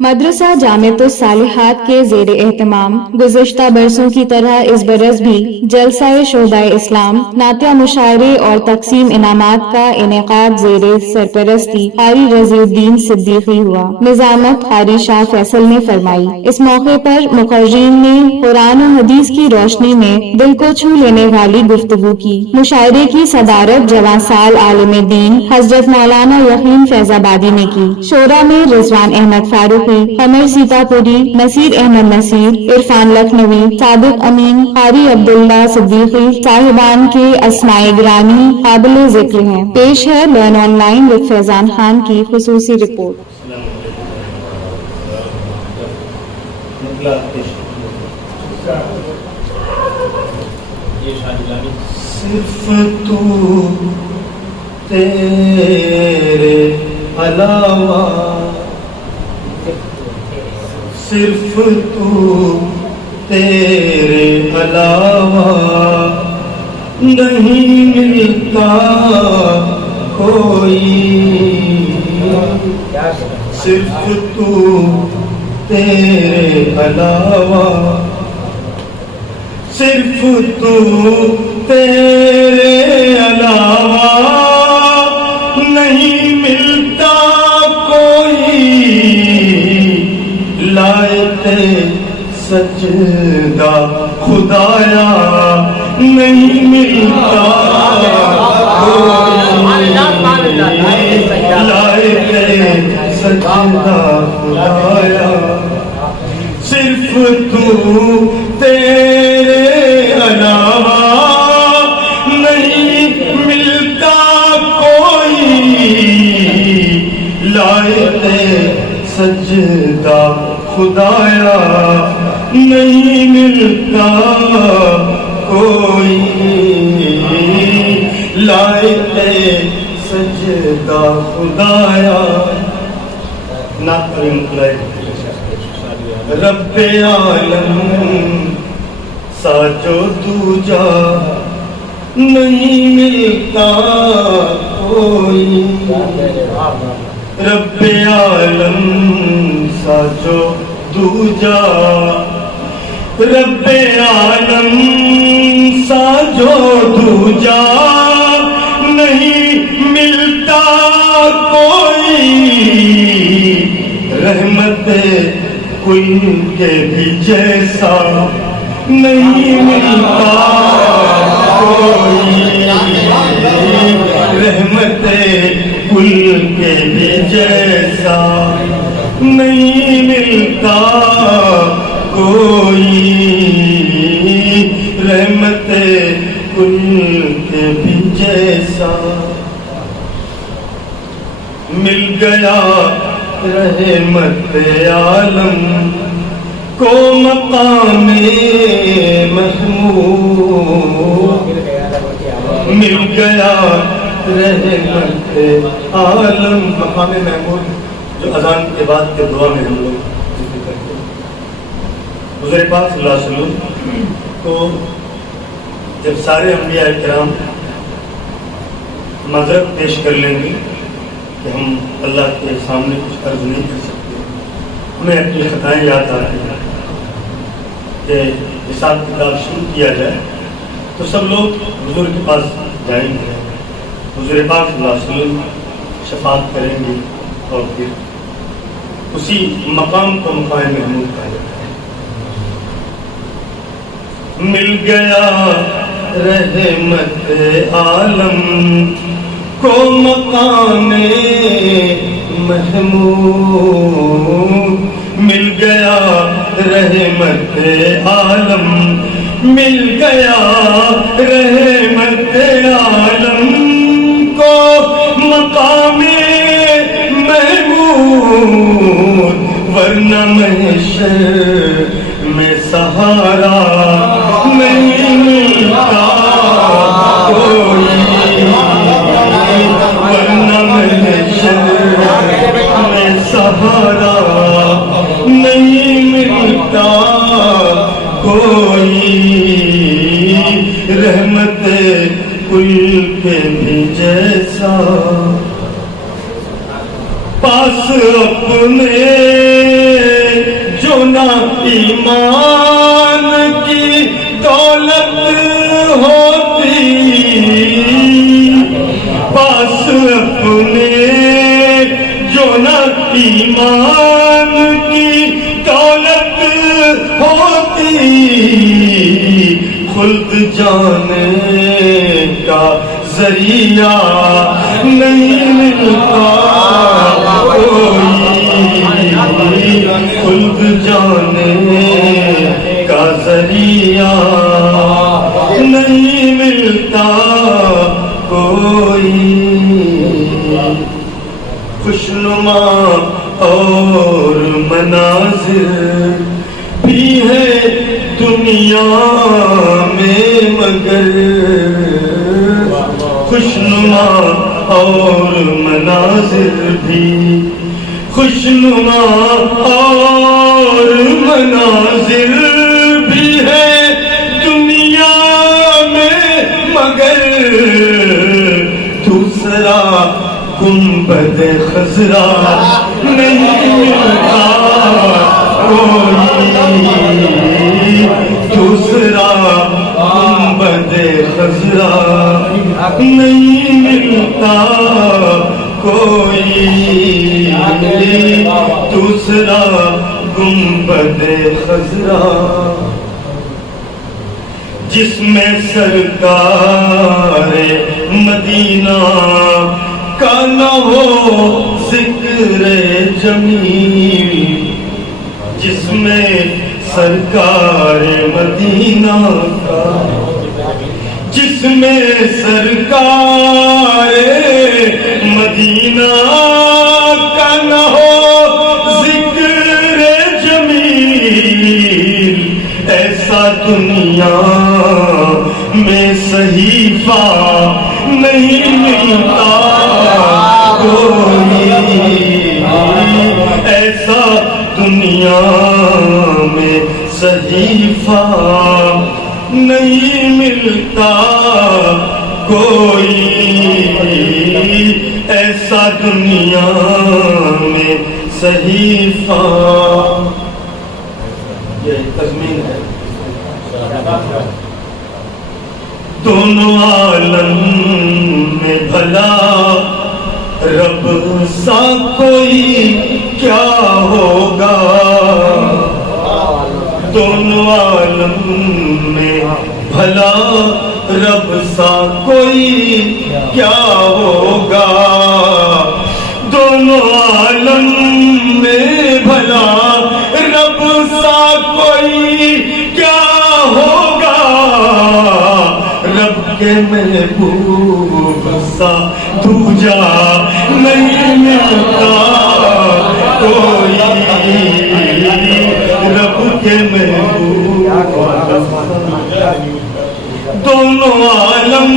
مدرسہ جامعۃ الصالحات کے زیر اہتمام گزشتہ برسوں کی طرح اس برس بھی جلسہ شہدائے اسلام، نعتیہ مشاعرے اور تقسیم انعامات کا انعقاد زیر سرپرستی قاری رضی الدین صدیقی ہوا۔ نظامت قاری شاہ فیصل نے فرمائی۔ اس موقع پر مقررین نے قرآن و حدیث کی روشنی میں دل کو چھو لینے والی گفتگو کی۔ مشاعرے کی صدارت جوان سال عالم دین حضرت مولانا یقین فیض آبادی نے کی۔ شورا میں رضوان احمد فاروقی، قمر سیتا پوری، نصیر احمد نصیر، عرفان لکھنوی، صادق امین، قاری عبداللہ صدیقی صاحبان کے اسماء گرامی قابل ذکر ہیں۔ پیش ہے لرن آن لائن with فیضان خان کی خصوصی رپورٹ۔ صرف تو تیرے علاوہ، صرف تو تیرے علاوہ نہیں ملتا کوئی، صرف تو تیرے علاوہ، صرف تو تیرے علاوہ نہیں ملتا کوئی، لائق سجدہ خدایا نہیں ملتا کوئی، لائق سجدہ خدایا، صرف تو تیرے علاوہ نہیں ملتا کوئی، لائق سجدہ خدایا نہیں ملتا کوئی، لائق سجدہ خدایا۔ رب عالم ساجو دوجا نہیں ملتا کوئی، رب عالم ساجو دوجا، رب عالم ساجو دوجا نہیں ملتا کوئی، رحمت کل کے بھی جیسا نہیں ملتا کوئی، رحمت کل کے بھی جیسا نہیں ملتا کوئی، رحمت کل کے بھی جیسا مل گیا رحمت عالم کو مقام محمود، مل گیا رحمت عالم مقام محمود، جو اذان کے بعد کے دعا میں ہم لوگ ذکر کرتے ہیں۔ حضور پاک صلی اللہ علیہ وسلم کو جب سارے انبیاء کرام معذرت پیش کر لیں گے کہ ہم اللہ کے سامنے کچھ عرض نہیں کر سکتے، ہمیں اپنی خطائیں یاد آ رہی ہیں کہ حساب کتاب شروع کیا جائے تو سب لوگ حضور کے پاس جائیں گے، حضور پاک صلی اللہ علیہ وسلم شفاعت کریں گے اور پھر اسی مقام کو مقام محمود کہا جاتا ہے۔ مل گیا رحمت عالم کو مقام محمود، مل گیا رحمت عالم، مل گیا رحمت عالم کو مقام محمود، ورنہ محشر میں سہارا نہیں ملتا کوئی، ورنہ محشر میں سہارا نہیں ملتا کوئی، رحمت کل کے بھی جیسا پاس اپنے ایمان کی دولت ہوتی پاس اپنے جو نہ ایمان کی دولت ہوتی خلد جانے کا ذریعہ نہیں ملتا کوئی خلد جانے کا ذریعہ نہیں ملتا کوئی خوشنما اور مناظر بھی ہے دنیا میں مگر خوشنما اور مناظر بھی خوشنما اور مناظر بھی ہے دنیا میں مگر دوسرا گنبد خضرا نہیں ملتا کوئی دوسرا گنبد خضرا نہیں ملتا کوئی دوسرا گنبد خضرا جس میں سرکار مدینہ کا نہ ہو ذکر جمیل جس میں سرکار مدینہ کا جس میں سرکار مدینہ کا نہ ہو ذکر جمیل ایسا دنیا میں صحیفہ نہیں ملتا کوئی ایسا دنیا میں صحیفہ نہیں ملتا کوئی ایسا دنیا میں صحیفہ یہ تضمین ہے دونوں عالم میں بھلا رب سا کوئی کیا ہوگا دونوں عالم میں بھلا رب سا کوئی کیا ہوگا دونوں عالم میں بھلا رب سا کوئی کیا ہوگا رب کے محبوب سا دوجا نہیں ملتا کوئی رب کے محبوب دونوں عالم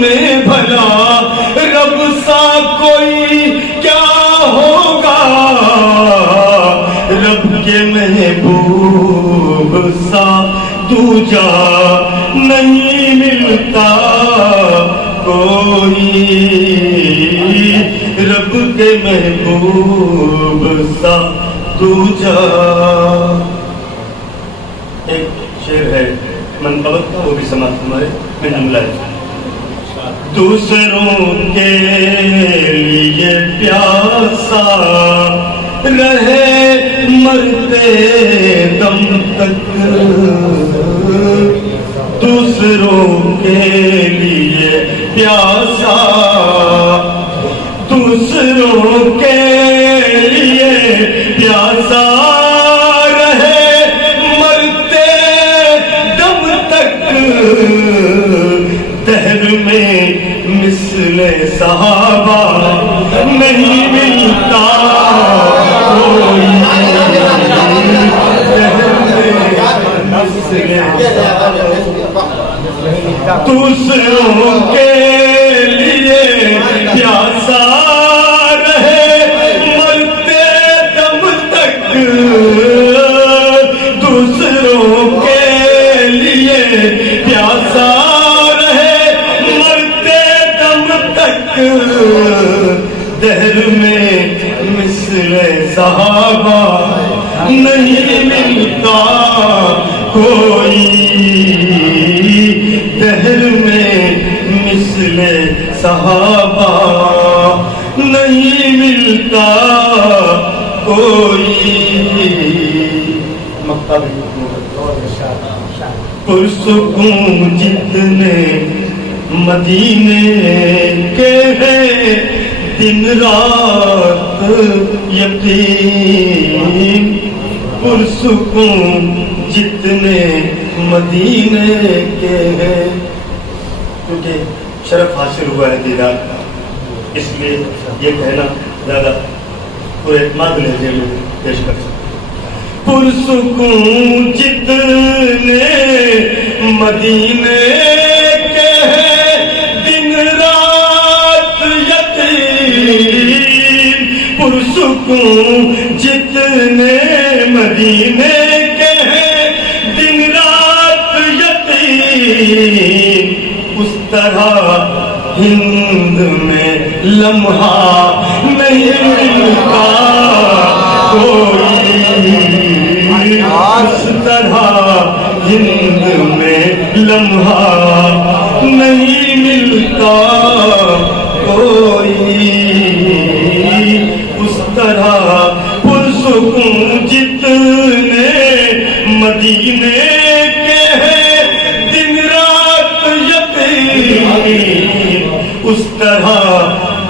میں بھلا رب سا کوئی کیا ہوگا رب کے محبوب سا دوجا نہیں ملتا کوئی رب کے محبوب سا دوجا ایک شعر ہے منقبت کا وہ بھی سماعت ہمارے میں جملہ ہے دوسروں کے لیے پیاسا رہے مرتے دم تک دوسروں کے لیے پیاسا دوسروں کے لیے پیاسا رہے مرتے دم تک دہر میں مثل صحابہ نہیں ملتا کوئی دوسروں کے لیے پیاسا رہے مرتے دم تک دوسروں کے لیے پیاسا رہے مرتے دم تک دہر میں مثل صحابہ نہیں ملتا ملتا کوئی دہر میں مثل صحابہ نہیں ملتا کوئی پرسکون جتنے مدینے کے ہیں دن رات یقین پرسکون جتنے مدینے کے ہیں کیونکہ شرف حاصل ہوا ہے دیدار کا اس لیے یہ کہنا زیادہ کوئی اعتماد لہجے میں پیش کر سکتے پرسکون جتنے مدینے کے ہیں دن رات یقین پرسکون جتنے مدینے کے ہیں دن رات یقین اس طرح ہند میں لمحہ نہیں ملتا کوئی اس طرح ہند میں لمحہ نہیں ملتا کوئی اس طرح پرسکون جتنے مدینے کے ہیں دن رات یقین اس طرح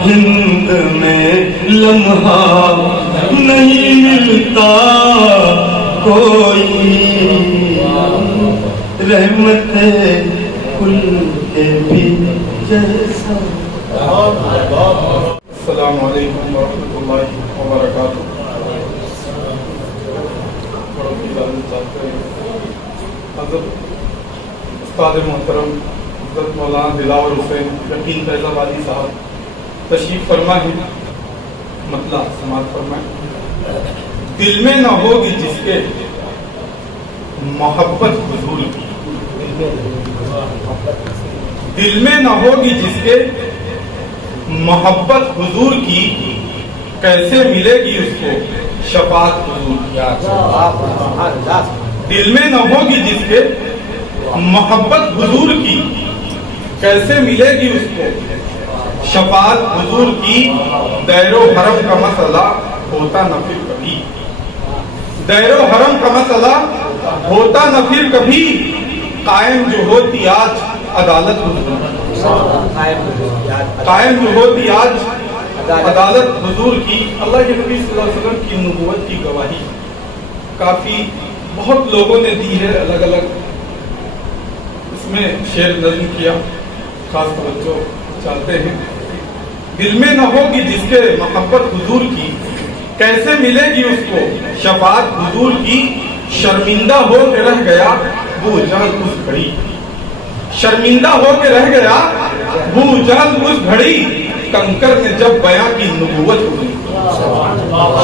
ہند میں لمحہ نہیں ملتا کوئی رحمت کل کے بھی جیسا السلام علیکم ورحمۃ اللہ وبرکاتہ حضرت استاد محترم حضرت مولانا دلاور حسین یقین فیض آبادی صاحب تشریف فرما ہے مطلع سماعت فرمائیں دل میں نہ ہوگی جس کے محبت حضور کی دل میں نہ ہوگی جس کے محبت حضور کی کیسے ملے گی اس کو شفاعت حضور کی دل میں نہ ہوگی جس کے محبت حضور کی کیسے ملے گی اس کو شفاعت حضور کی دیر و حرم کا مسئلہ ہوتا نہ پھر کبھی دیر و حرم کا مسئلہ ہوتا نہ پھر کبھی قائم جو ہوتی آج عدالت قائم جو ہوتی آج عدالت حضور کی اللہ کے نبی صلی اللہ علیہ وسلم کی نبوت کی گواہی کافی بہت لوگوں نے دی ہے الگ الگ اس میں شعر نظم کیا خاص توجہ چاہتے ہیں دل میں نہ ہوگی جس کے محبت حضور کی کیسے ملے گی اس کو شفاعت حضور کی شرمندہ ہو کے رہ گیا وہ جہل اس گھڑی شرمندہ ہو کے رہ گیا وہ جہل اس گھڑی کنکر نے جب بیاں کی نبوت ہوئی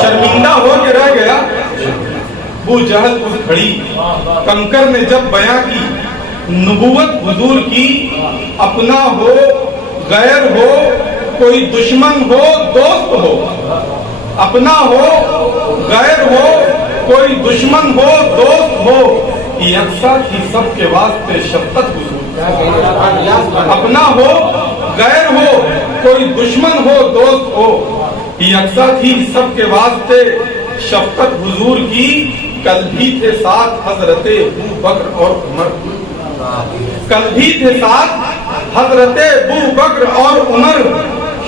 شرمندہ ہو کے رہ گیا وہ جہل اس گھڑی کنکر نے جب بیاں کی نبوت حضور کی اپنا ہو غیر ہو کوئی دشمن ہو دوست ہو اپنا ہو غیر ہو کوئی دشمن ہو دوست ہو یکساں ہی سب کے واسطے شفقت حضور اپنا ہو غیر ہو کوئی دشمن ہو دوست ہو یکساں ہی سب کے واسطے شفقت حضور کی کل بھی تھے ساتھ حضرت ابو بکر اور عمر کل بھی تھے ساتھ حضرت ابو بکر اور عمر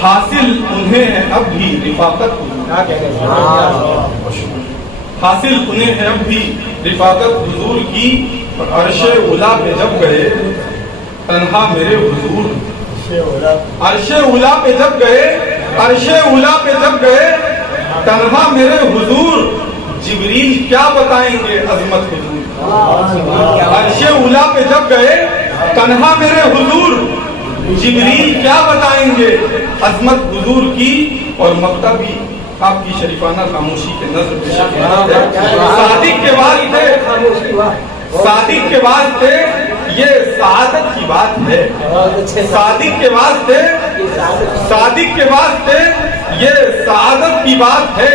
حاصل انہیں ہے اب بھی رفاقت حاصل انہیں ہے اب بھی رفاقت حضور کی اور عرش اولا پہ جب گئے تنہا میرے حضور عرش اولا پہ جب گئے عرش اولا پہ جب گئے تنہا میرے حضور جبریل کیا بتائیں گے عظمت حضور عرش اولا پہ جب گئے تنہا میرے حضور جبریل کیا بتائیں گے عظمت حضور کی اور مکتب بھی آپ کی شریفانہ خاموشی کے نظر پہ صادق کے واسطے صادق کے واسطے یہ سعادت کی بات ہے صادق کے واسطے یہ سعادت کی بات ہے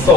100